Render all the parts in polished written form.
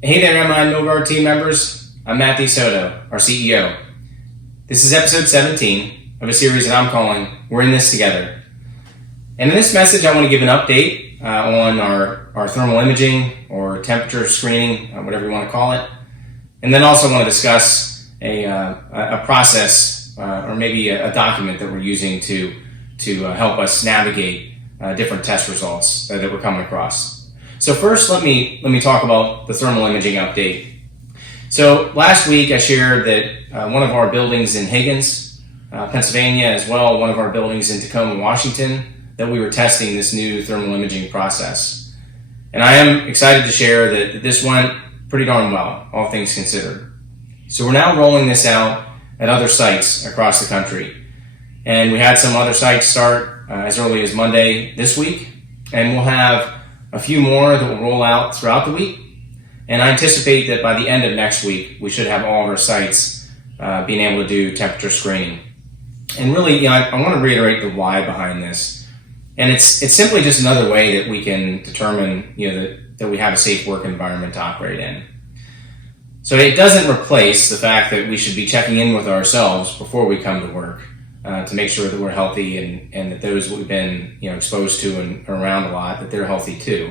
Hey there, MI Novard team members. I'm Matt DeSoto, our CEO. This is episode 17 of a series that I'm calling We're in This Together. And in this message, I want to give an update on our thermal imaging or temperature screening, whatever you want to call it. And then also want to discuss a process or maybe a document that we're using to help us navigate different test results that we're coming across. So first, let me talk about the thermal imaging update. So last week I shared that one of our buildings in Higgins, Pennsylvania, as well one of our buildings in Tacoma, Washington, that we were testing this new thermal imaging process. And I am excited to share that this went pretty darn well, all things considered. So we're now rolling this out at other sites across the country. And we had some other sites start as early as Monday this week, and we'll have a few more that will roll out throughout the week. And I anticipate that by the end of next week, we should have all of our sites being able to do temperature screening. And really, I want to reiterate the why behind this. And it's simply just another way that we can determine, that we have a safe work environment to operate in. So it doesn't replace the fact that we should be checking in with ourselves before we come to work to make sure that we're healthy and that those we've been exposed to and around a lot, that they're healthy too.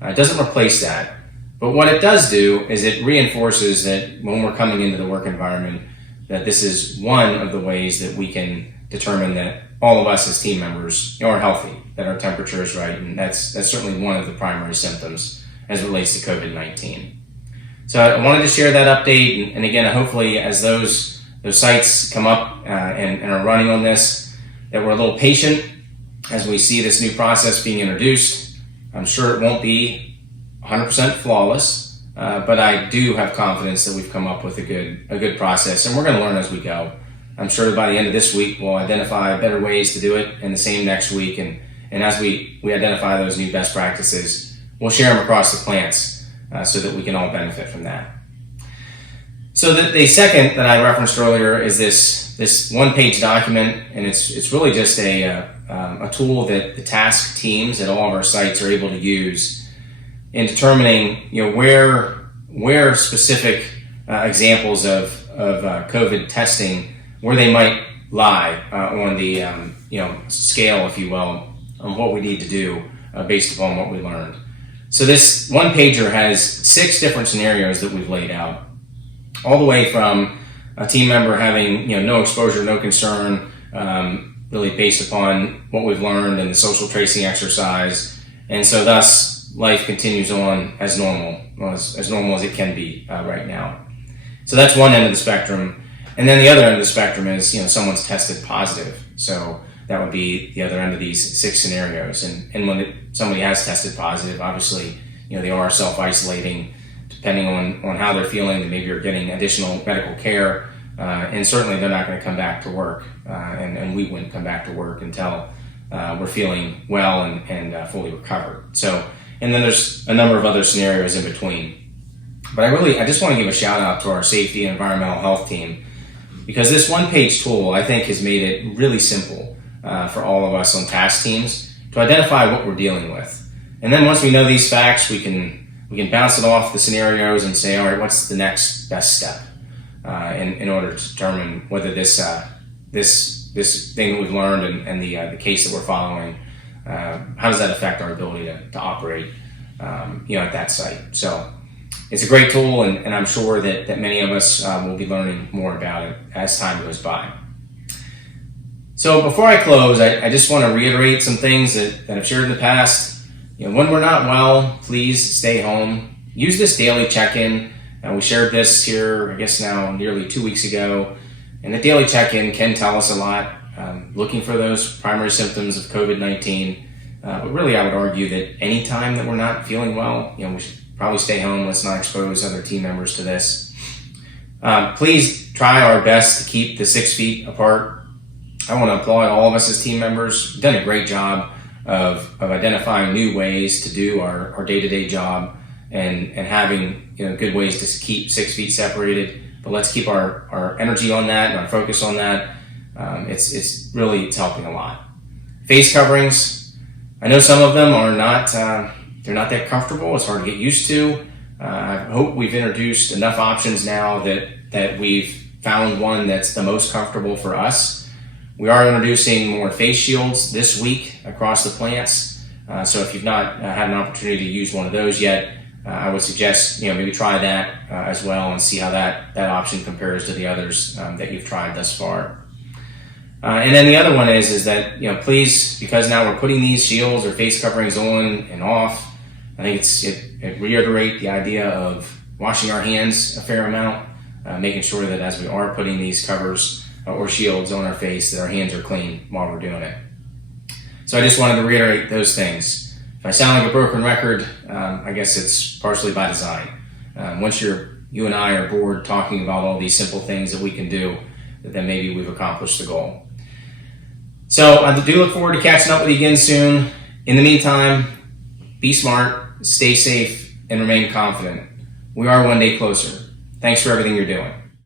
It doesn't replace that. But what it does do is it reinforces that when we're coming into the work environment, that this is one of the ways that we can determine that all of us as team members are healthy, that our temperature is right, and that's certainly one of the primary symptoms as it relates to COVID-19. So I wanted to share that update, and again, hopefully as those sites come up and are running on this, that we're a little patient as we see this new process being introduced. I'm sure it won't be 100% flawless, but I do have confidence that we've come up with a good process, and we're going to learn as we go. I'm sure that by the end of this week, we'll identify better ways to do it, and the same next week. And as we identify those new best practices, we'll share them across the plants so that we can all benefit from that. So the second that I referenced earlier is this one-page document, and it's really just a tool that the task teams at all of our sites are able to use in determining where specific examples of COVID testing, where they might lie on the scale, if you will, on what we need to do based upon what we learned. So this one pager has 6 different scenarios that we've laid out, all the way from a team member having no exposure, no concern, really based upon what we've learned in the social tracing exercise, and so thus life continues on as normal, as normal as it can be right now. So that's one end of the spectrum, and then the other end of the spectrum is someone's tested positive. So that would be the other end of these 6 scenarios, and when somebody has tested positive, obviously they are self-isolating. Depending on how they're feeling, they maybe are getting additional medical care, and certainly they're not going to come back to work, and we wouldn't come back to work until we're feeling well and fully recovered. So, and then there's a number of other scenarios in between. But I just want to give a shout out to our safety and environmental health team, because this one-page tool, I think, has made it really simple for all of us on task teams to identify what we're dealing with. And then once we know these facts, we can bounce it off the scenarios and say, all right, what's the next best step in order to determine whether this thing that we've learned and the case that we're following, how does that affect our ability to operate at that site. So it's a great tool, and I'm sure that many of us will be learning more about it as time goes by. So before I close, I just want to reiterate some things that I've shared in the past. When we're not well, please stay home. Use this daily check-in. We shared this here, I guess now nearly 2 weeks ago. And the daily check-in can tell us a lot, looking for those primary symptoms of COVID-19. But really, I would argue that any time that we're not feeling well, we should probably stay home. Let's not expose other team members to this. Please try our best to keep the 6 feet apart. I want to applaud all of us as team members. We've done a great job of identifying new ways to do our day-to-day job and having good ways to keep 6 feet separated. But let's keep our energy on that and our focus on that. It's helping a lot. Face coverings. I know some of them are not they're not that comfortable. It's hard to get used to. I hope we've introduced enough options now that we've found one that's the most comfortable for us. We are introducing more face shields this week across the plants. So if you've not had an opportunity to use one of those yet, I would suggest maybe try that as well and see how that option compares to the others that you've tried thus far. And then the other one is that please, because now we're putting these shields or face coverings on and off, I think it reiterate the idea of washing our hands a fair amount, making sure that as we are putting these covers or shields on our face, that our hands are clean while we're doing it. So I just wanted to reiterate those things. If I sound like a broken record, I guess it's partially by design. Once you and I are bored talking about all these simple things that we can do, then maybe we've accomplished the goal. So I do look forward to catching up with you again soon. In the meantime, be smart, stay safe, and remain confident. We are one day closer. Thanks for everything you're doing.